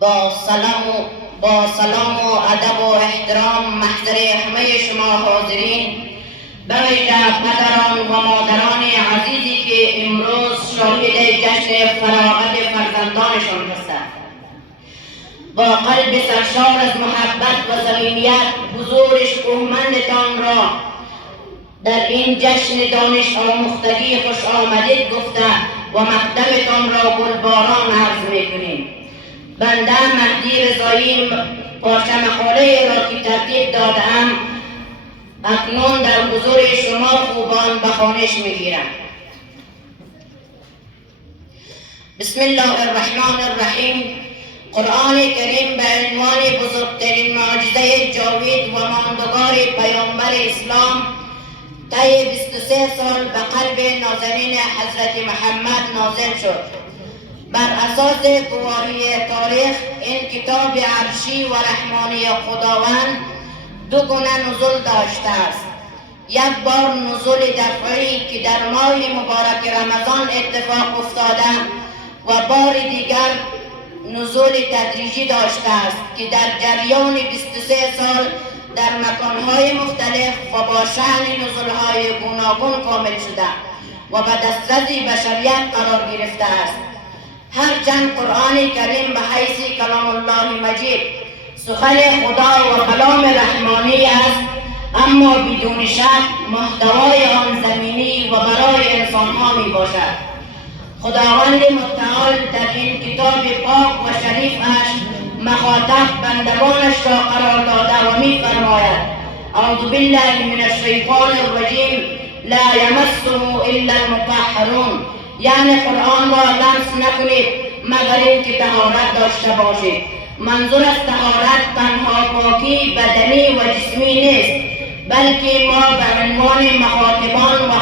با سلام و ادب و احترام محضر همه شما حاضرین، به ویژه پدران و مادران عزیزی که امروز شاهد جشن فراغت فرزندانشان هستند، با قلب سرشار از محبت و صمیمیت حضور شکوهمندتان را در این جشن دانش آموختگی خوش آمدید گفته و مقدمتان را گلباران عرض می‌کنیم. بنده مهدی رضایی پارچه مقاله را که ترتیب دادم اکنون در حضور شما خوبان به خوانش میگیرم. بسم الله الرحمن الرحیم. قرآن کریم به عنوان بزرگترین معجزه جاوید و ماندگار پیامبر اسلام طی 23 سال به قلب نازنین حضرت محمد نازل شد. بر اساس گواهی تاریخ این کتاب عرشی و رحمانی خداوند دو گونه نزول داشته است. یک بار نزول دفعی که در ماه مبارک رمضان اتفاق افتاده و بار دیگر نزول تدریجی داشته است که در جریان 23 سال در مکانهای مختلف و با شأن نزولهای گوناگون کامل شده و به دسترس بشریت قرار گرفته است. هرچند قرآن کریم به حیث کلام الله مجید سخن خدا و کلام رحمانی است، اما بدون شک محتوای آن زمینی و برای انسانها می باشد. خداوند متعال در این کتاب پاک و شریفش مخاطب بندگانش را قرار داده و می فرماید: اعوذ بالله من الشیطان الرجیم لا یمسه الا المطهرون، یعنی قرآن را لمس نکنید مگر اینکه طهارت داشته باشید. منظور از طهارت تنها پاکی بدنی و جسمی نیست، بلکه ما به عنوان مخاطبان و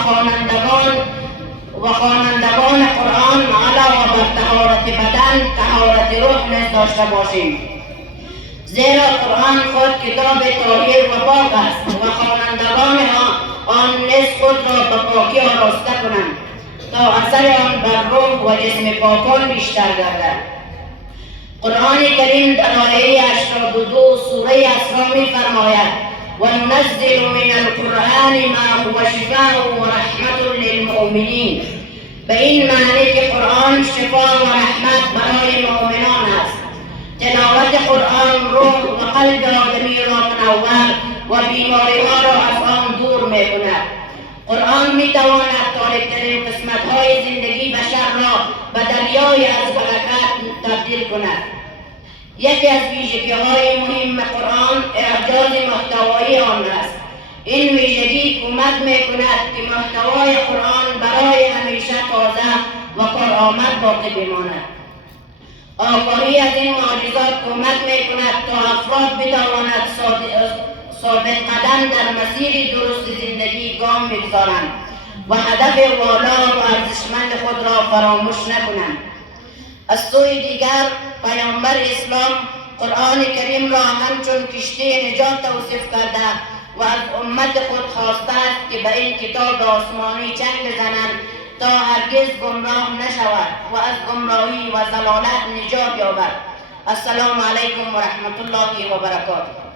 خوانندگان قرآن علاوه بر طهارت بدن طهارت روح نیز داشته باشیم، زیرا قرآن خود کتاب طاهر و پاک است و خوانندگان آن نیز خود را به پاکی آراسته کنند تا اثر آن بر روح و جسم پاکان بیشتر گردد. قرآن کریم در آیه 82 سوره اسراء می فرماید: وننزل من القرآن ما هو شفاء و رحمت للمؤمنین، به این معنی که قرآن شفا و رحمت برای مؤمنان است. تلاوت قرآن روح و قلب آدمی را منور و بیماری‌ها را از آن دور می کند. قرآن می تواند تاریک‌ترین قسمت‌های زندگی بشر را به دریای از برکت تبدیل کند. یکی از ویژگی‌های مهم قرآن اعجاز محتوایی آن است. این ویژگی کمک می‌کند که محتوای قرآن برای همیشه تازه و کارآمد باقی بماند. آگاهی از این معجزات کمک می‌کند تا افراد بتوانند ثابت قدم در مسیر درست زندگی گام بگذارند و هدف والا و ارزشمند خود را فراموش نکنند. از سوی دیگر پیامبر اسلام قرآن کریم را همچون کشتی نجات توصیف کرده و از امت خود خواسته است که به این کتاب آسمانی چنگ بزنند تا هرگز گمراه نشود و از گمراهی و ضلالت نجات یابد. السلام علیکم و رحمت الله و برکاته.